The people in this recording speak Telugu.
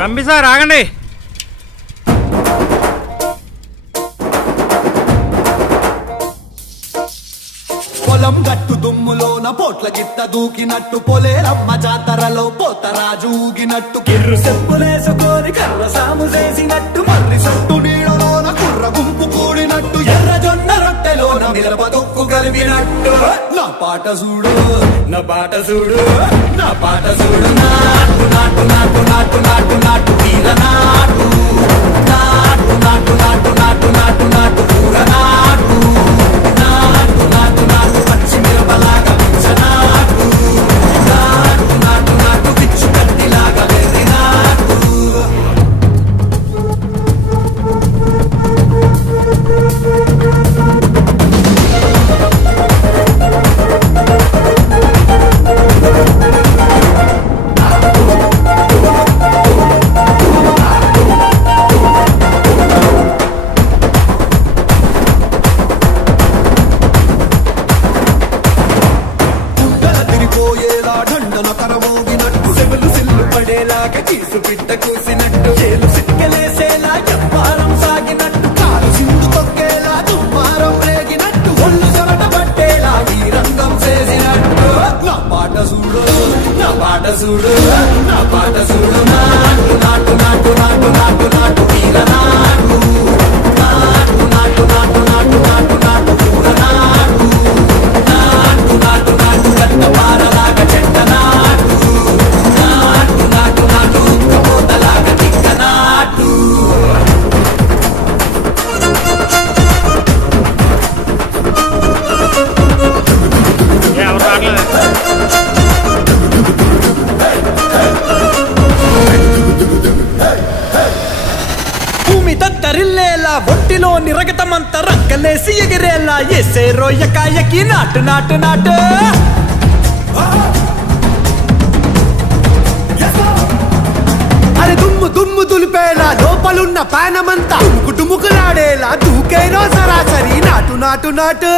తంబి సార్ ఆగండి. పొలం గట్టు దుమ్ములోన పోట్ల గిత్త దూకినట్టు పొలేరమ్మ జాతరలో పోతరాజు ఊగినట్టు కిర్రు చెప్పులేసుకొని కర్ర సాము చేసినట్టు మర్రి సట్టు నీడలోన కుర్ర గుంపు కూడినట్టు ఎర్ర జొన్న రొట్టెలోన మిరప దొక్కు కలిపినట్టు నా పాట చూడు నా పాట చూడు నా పాట చూడు నాటు నాటు నాటు నాటు నాటు నాటు తీర నాటు నాటు నాటు నాటు నాటు నాటు నాటు కూర నాటు నాటు నాటు నాటు పచ్చి మిరపలాగా పిచ్చనాటు నాటు నాటు నాటు పిచ్చు కత్తిలాగా వెర్రి నాటు చీసు పిట్ట కూసినట్టు చేలు సిక్కలేసేలా ఎవ్వారం సాగినట్టు కాలు సింధు తొక్కేలా దుమ్మారం రేగినట్టు ఒళ్ళు చెమట పట్టేలా ఈ రంగం చేసినట్టు నా పాట చూడు నా పాట చూడు నా పాట చూడు నాటు నాటు నాటు నాటు నాటు నాటు తీర నాటు నాటు నాటు నాటు నాటు నాటు నాటు కూర నాటు నాటు నాటు నాటు గట్ట పారలాగా చెట్ట నాటు నాటు నాటు నాటు కబోతలాగా తిక్క నాటు ఎవరు రావట్లేదు. భూమి దత్తరిల్లేలా ఒంటిలో నిరగతమంత రక్కలేసి ఎగిరేలా ఎసే రోయకాయకి నాటు నాటు నాటు అరే దుమ్ము దుమ్ము దులిపేలా లోపలున్న పానమంతా టుముకులాడేలా దూకేనో సరాసరి నాటు నాటు నాటు